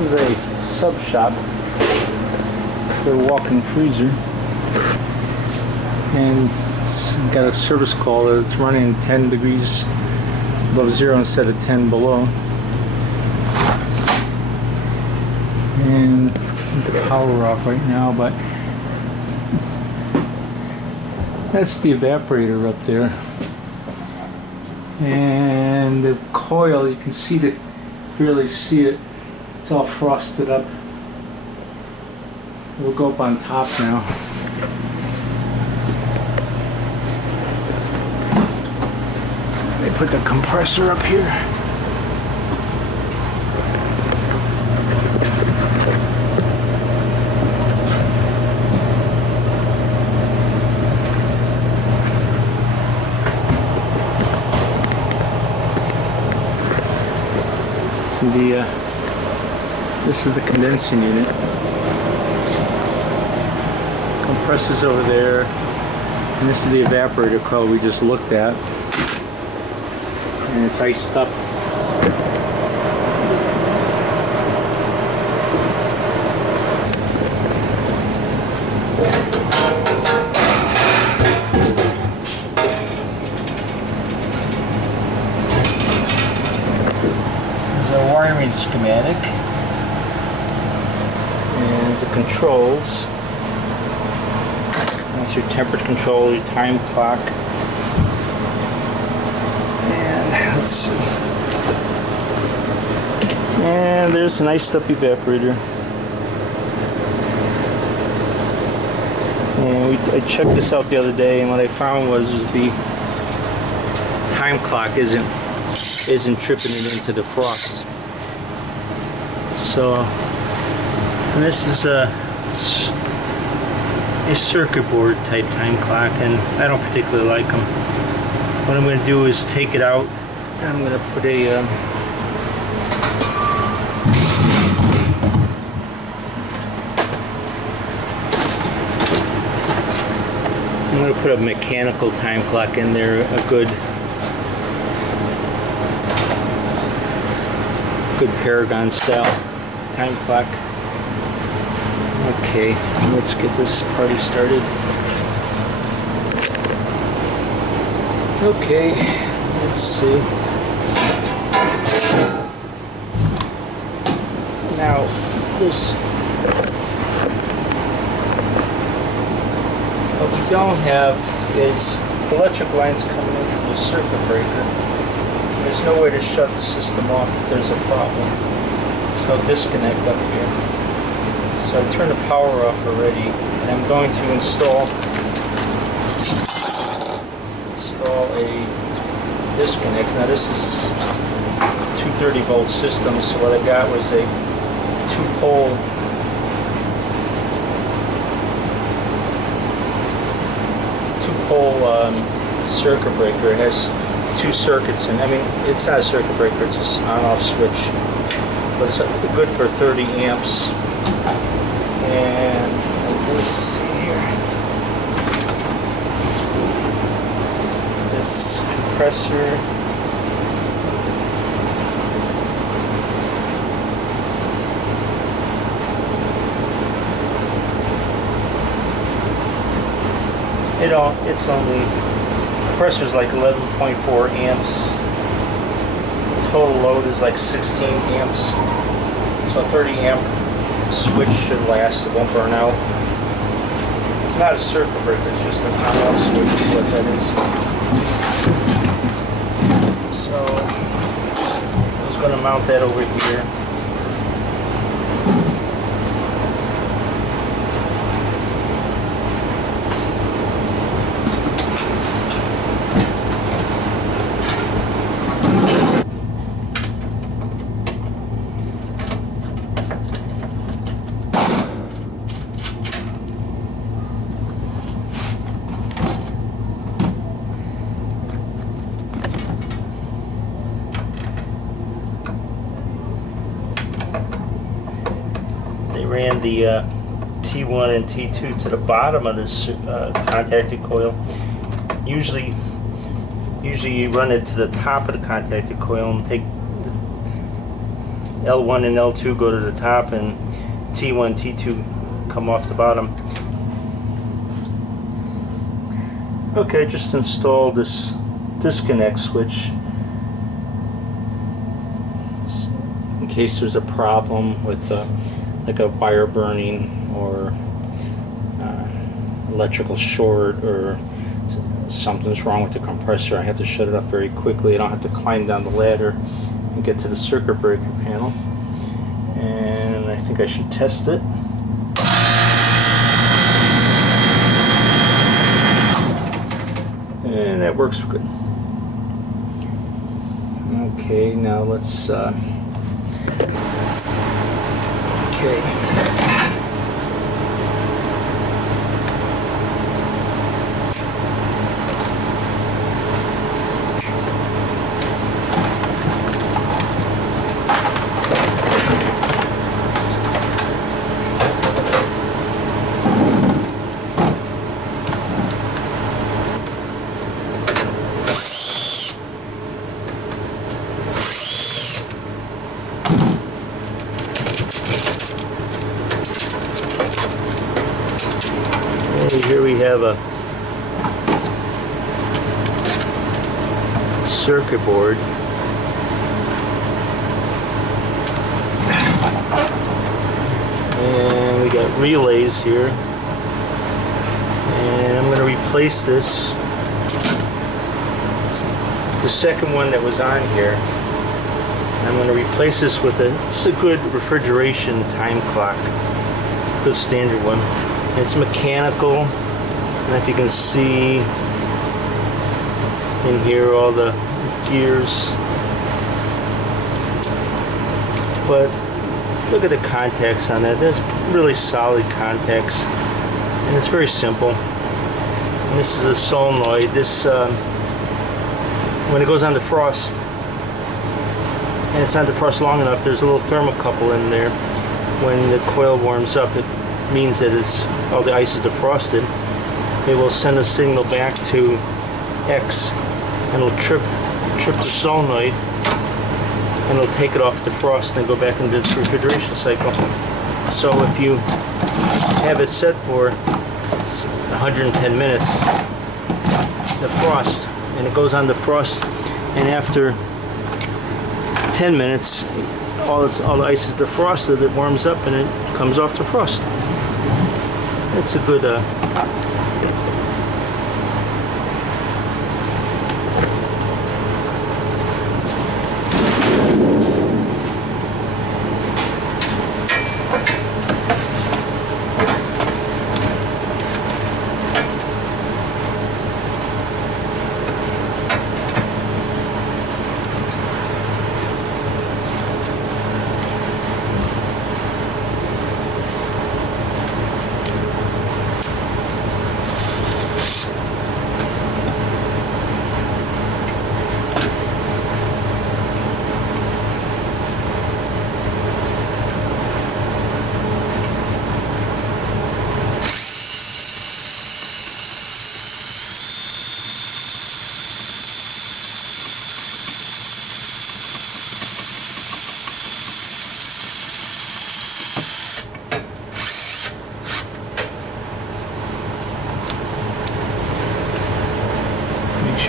is a sub shop. It's a walk-in freezer, and it's got a service call that it's running 10 degrees above zero instead of 10 below. And the power off right now, but that's the evaporator up there. And the coil, you can see the barely see it. It's all frosted up. We'll go up on top now. They put the compressor up here. So this is the condensing unit. Compressor's over there, and this is the evaporator coil we just looked at, and it's iced up. There's a wiring schematic, and there's the controls. That's your temperature control, your time clock, and let's see. And there's an iced up evaporator. And I checked this out the other day, and what I found was the time clock isn't tripping it into the frost. So, and this is a circuit board type time clock, and I don't particularly like them. What I'm going to do is take it out, and I'm going to put a mechanical time clock in there, a good Paragon style time clock. Okay, let's get this party started. Okay, let's see. Now, what we don't have is electric lines coming in from the circuit breaker. There's no way to shut the system off if there's a problem. There's no disconnect up here. So I turned the power off already, and I'm going to install a disconnect. Now this is 230 volt system, so what I got was a two-pole circuit breaker. It has two circuits, and I mean, it's not a circuit breaker, it's just on-off switch, but it's good for 30 amps. And let me see here. This compressor. It's only, compressor's like 11.4 amps. Total load is like 16 amps. So a 30 amp switch should last, it won't burn out. It's not a circuit breaker, it's just an on-off switch is what that is. So I was going to mount that over here. Ran the T1 and T2 to the bottom of this contacted coil. Usually you run it to the top of the contacted coil and take L1 and L2 go to the top, and T1, T2 come off the bottom. Okay, just install this disconnect switch in case there's a problem with like a wire burning or electrical short, or something's wrong with the compressor. I have to shut it off very quickly. I don't have to climb down the ladder and get to the circuit breaker panel. And I think I should test it. And that works good. Okay, now let's okay. Here we have a circuit board. And we got relays here. And I'm going to replace this. It's the second one that was on here. I'm going to replace this with this is a good refrigeration time clock. Good standard one. It's mechanical, and if you can see in here all the gears, but look at the contacts on that. There's really solid contacts, and it's very simple. And this is a solenoid. This when it goes on defrost, and it's on defrost long enough, there's a little thermocouple in there. When the coil warms up, it means that all the ice is defrosted. It will send a signal back to X, and it'll trip the solenoid, and it'll take it off defrost and go back into its refrigeration cycle. So if you have it set for 110 minutes defrost, and it goes on defrost, and after 10 minutes all the ice is defrosted, it warms up and it comes off defrost. It's a good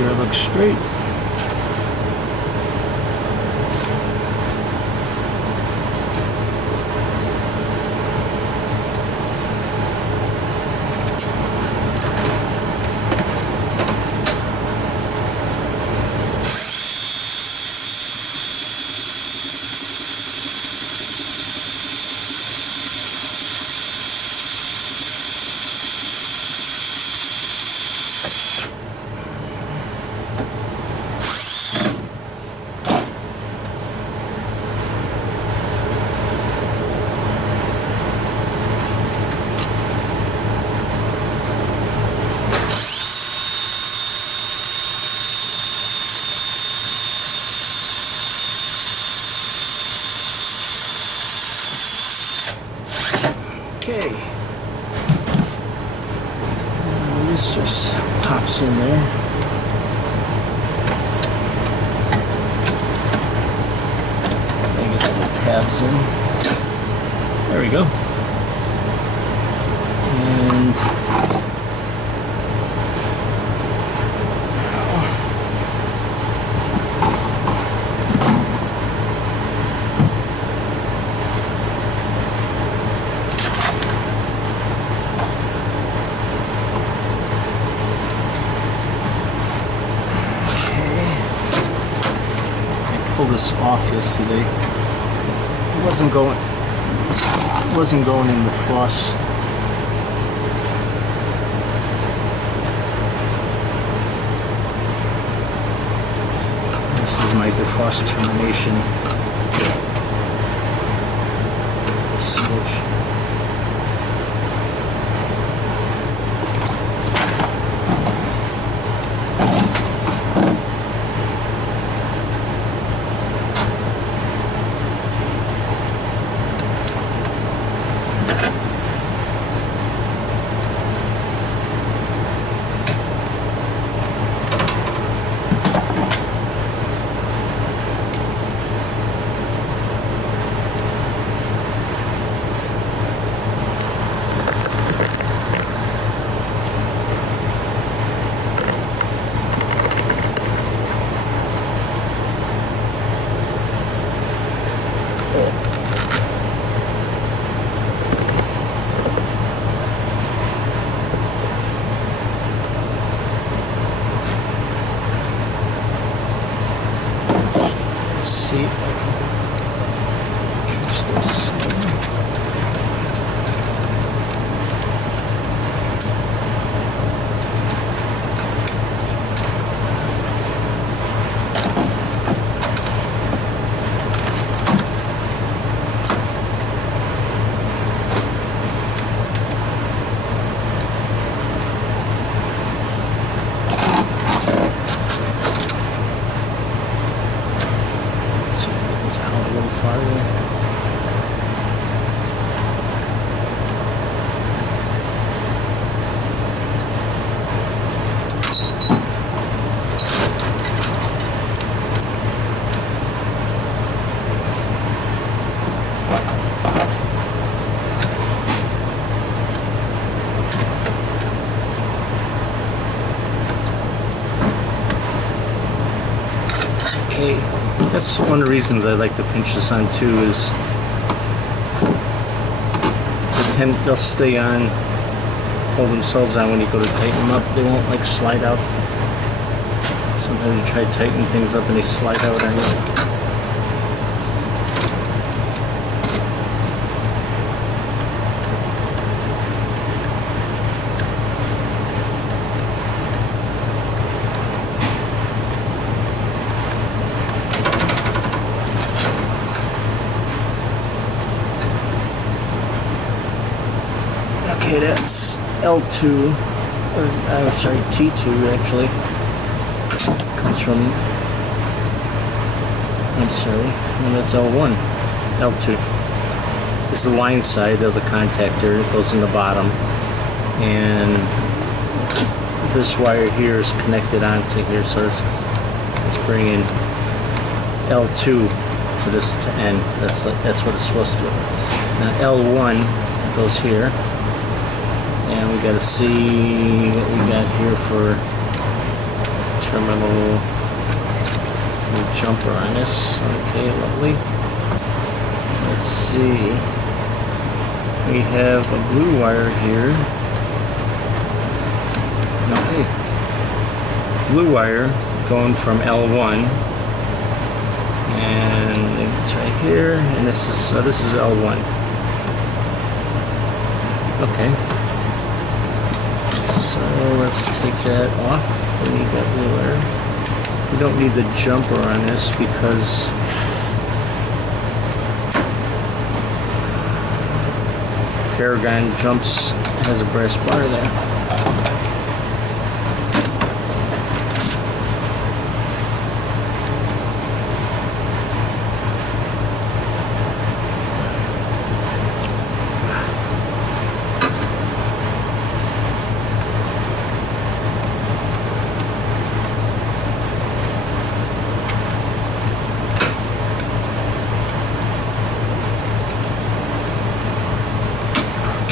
sure it looks straight. Okay. And this just pops in there. I get the tabs in. There we go. And this off yesterday. It wasn't going in the frost. This is my defrost termination switch. See if I can catch this. Okay, that's one of the reasons I like to pinch this on too, is they'll stay on, hold themselves on when you go to tighten them up. They won't like slide out. Sometimes you try to tighten things up and they slide out on you. Okay, that's L2, or sorry, T2 actually. Comes from, I'm sorry, no, that's L1, L2. This is the line side of the contactor. It goes in the bottom, and this wire here is connected onto here, so it's bringing L2 to this to end. That's what it's supposed to do. Now L1 goes here. And we got to see what we got here for terminal jumper on this. Okay, lovely. Let's see. We have a blue wire here. Okay. Blue wire going from L1. And it's right here. And this is L1. Okay. So let's take that off. We need that blue wire. We don't need the jumper on this because Paragon has a brass bar there.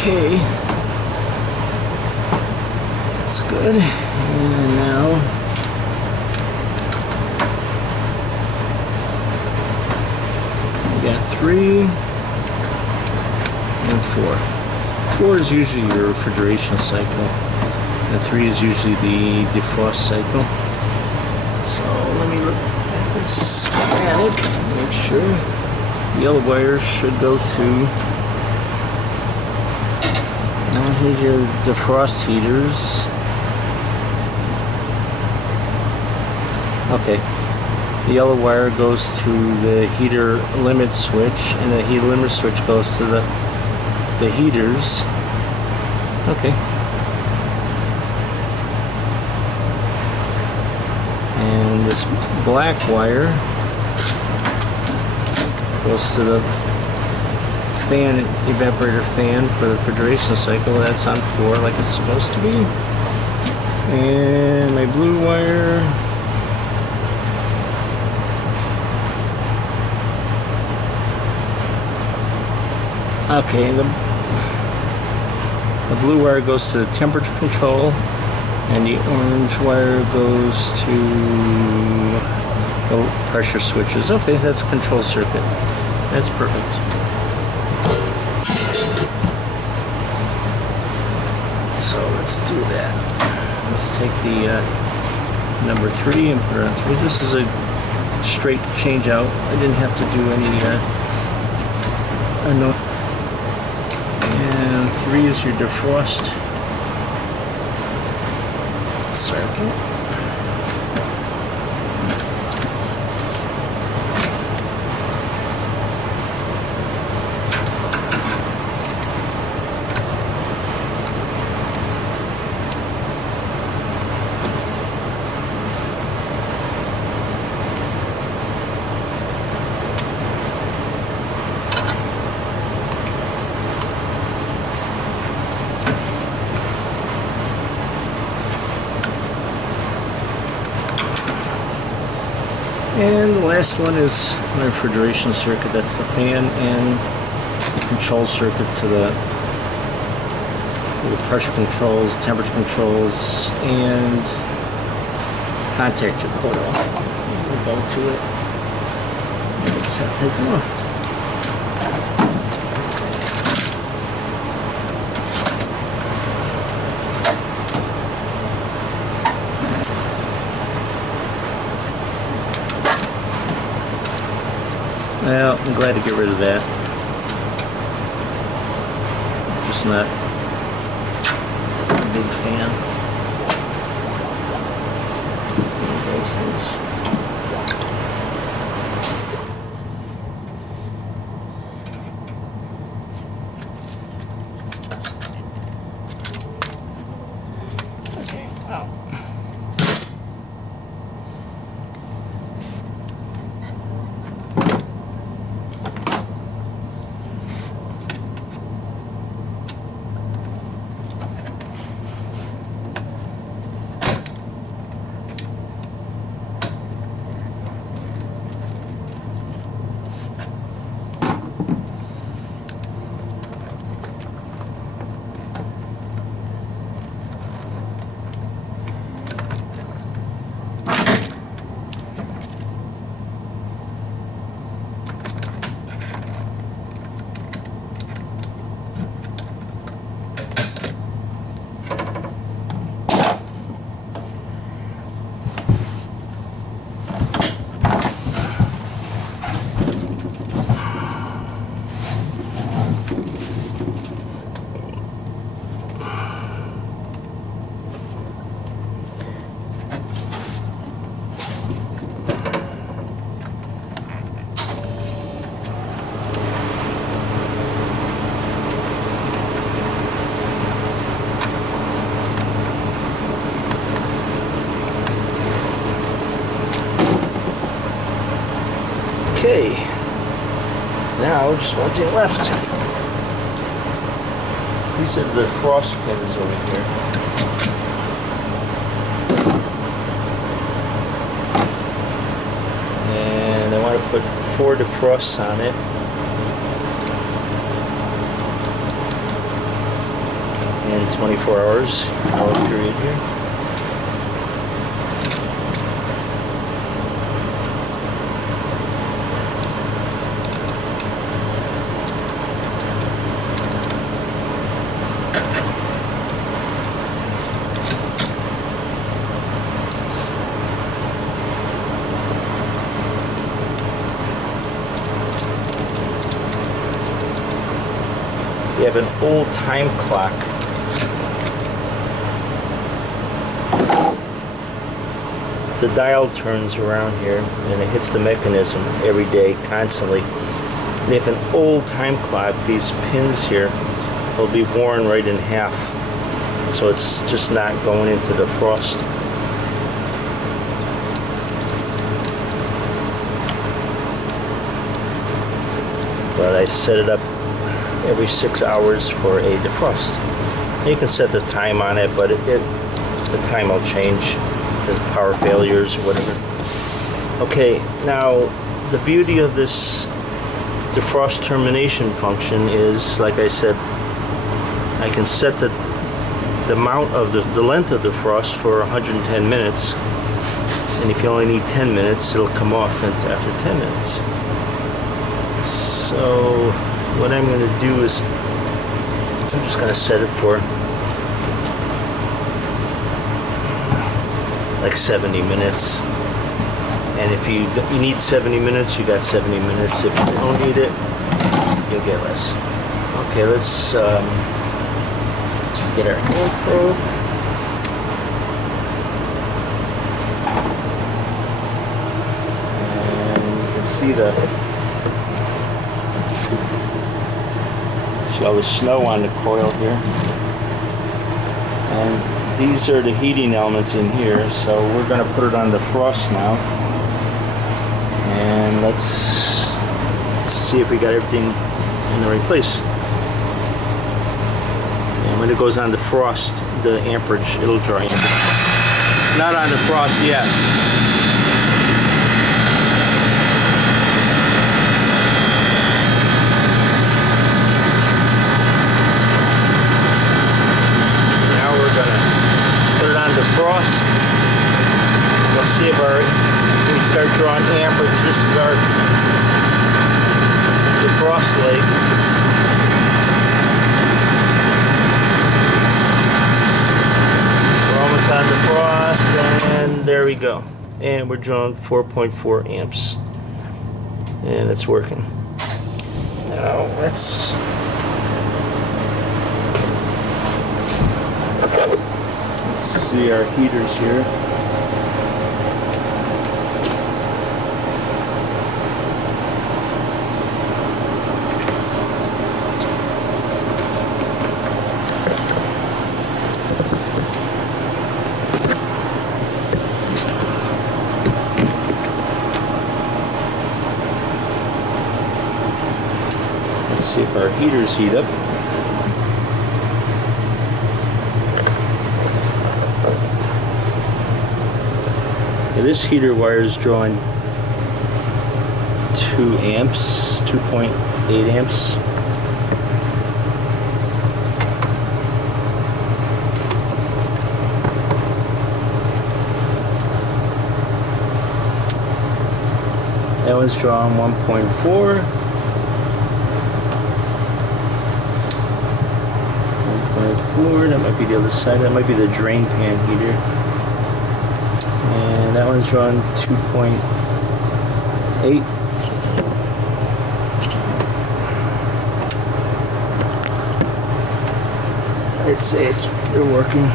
Okay. That's good. And now we got 3 and 4. 4 is usually your refrigeration cycle, and 3 is usually the defrost cycle. So let me look at this schematic, make sure. The yellow wires should go to, now here's your defrost heaters. Okay, the yellow wire goes to the heater limit switch, and the heater limit switch goes to the heaters. Okay. And this black wire goes to the fan, evaporator fan for the refrigeration cycle. That's on 4 like it's supposed to be. And my blue wire okay, the blue wire goes to the temperature control, and the orange wire goes to the pressure switches. Okay, that's a control circuit. That's perfect. So let's do that. Let's take the number 3 and put it on 3. This is a straight change out. I didn't have to do any and 3 is your defrost circuit. And the last one is my refrigeration circuit. That's the fan and control circuit to the pressure controls, temperature controls, and contactor coil. We'll go to it. I just have to take them off. Well, I'm glad to get rid of that. Just not a big fan of those things. Okay, wow. Okay, now just one thing left. These are the frost pins over here. And I want to put 4 defrosts on it. 24 hours hour period here. We have an old time clock. The dial turns around here and it hits the mechanism every day, constantly. And if an old time clock, these pins here will be worn right in half. So it's just not going into the frost. But I set it up every 6 hours for a defrost. You can set the time on it, but the time will change. There's power failures or whatever. Okay, now the beauty of this defrost termination function is, like I said, I can set the amount of the length of the frost for 110 minutes, and if you only need 10 minutes, it'll come off after 10 minutes. So what I'm going to do is I'm just going to set it for like 70 minutes. And if you need 70 minutes, you got 70 minutes. If you don't need it, you'll get less. Okay, let's get our hand probe. And you can see all the snow on the coil here. And these are the heating elements in here, so we're going to put it on the frost now. And let's see if we got everything in the right place. And when it goes on the frost, the amperage, it'll draw amperage. It's not on the frost yet. Frost. We'll see if we start drawing amperage. This is our defrost leg. We're almost on defrost, and there we go. And we're drawing 4.4 amps, and it's working. Now let's see our heaters here. Let's see if our heaters heat up. This heater wire is drawing 2 amps, 2.8 amps. That one's drawing 1.4. 1.4, that might be the other side, that might be the drain pan heater. And that one's drawn 2.8. They're working.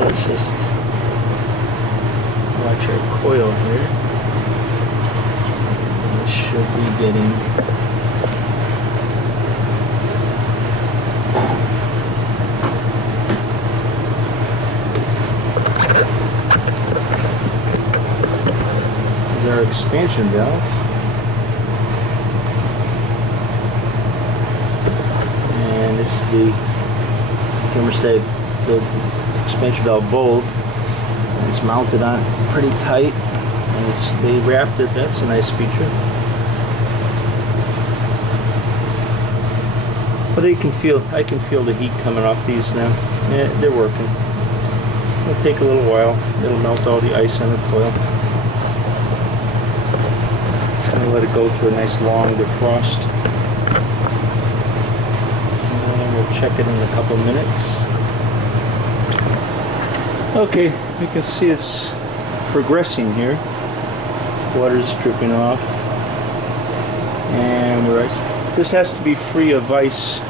Let's just watch our coil here. It should be getting this is our expansion valve. the thermostat, the expansion valve bulb. And it's mounted on pretty tight, and they wrapped it. That's a nice feature. But I can feel the heat coming off these now. Yeah, they're working. It'll take a little while. It'll melt all the ice on the coil. So I'm gonna let it go through a nice long defrost. And we'll check it in a couple of minutes. Okay, you can see it's progressing here. Water's dripping off. And we're ice. This has to be free of ice.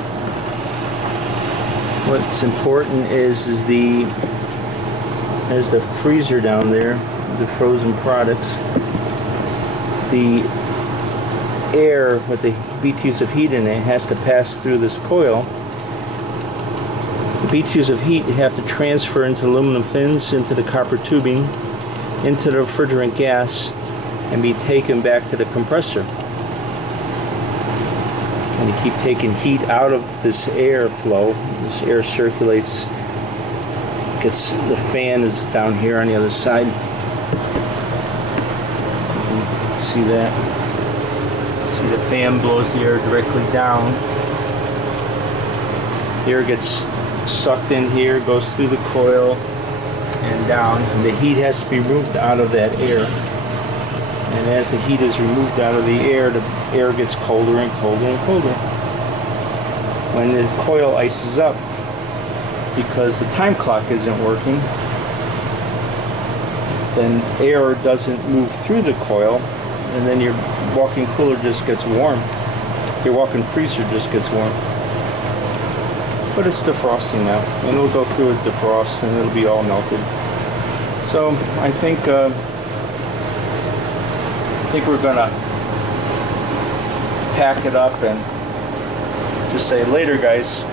What's important is there's the freezer down there, the frozen products. The air with the BTUs of heat in it has to pass through this coil. The BTUs of heat have to transfer into aluminum fins, into the copper tubing, into the refrigerant gas, and be taken back to the compressor. And you keep taking heat out of this air flow. This air circulates. The fan is down here on the other side. You can see that. See, the fan blows the air directly down. The air gets sucked in here, goes through the coil and down, and the heat has to be removed out of that air. And as the heat is removed out of the air gets colder and colder and colder. When the coil ices up, because the time clock isn't working, then air doesn't move through the coil, and then your walk-in cooler just gets warm. Your walk-in freezer just gets warm. But it's defrosting now, and it'll go through a defrost, and it'll be all melted. So I think we're gonna pack it up and just say later, guys.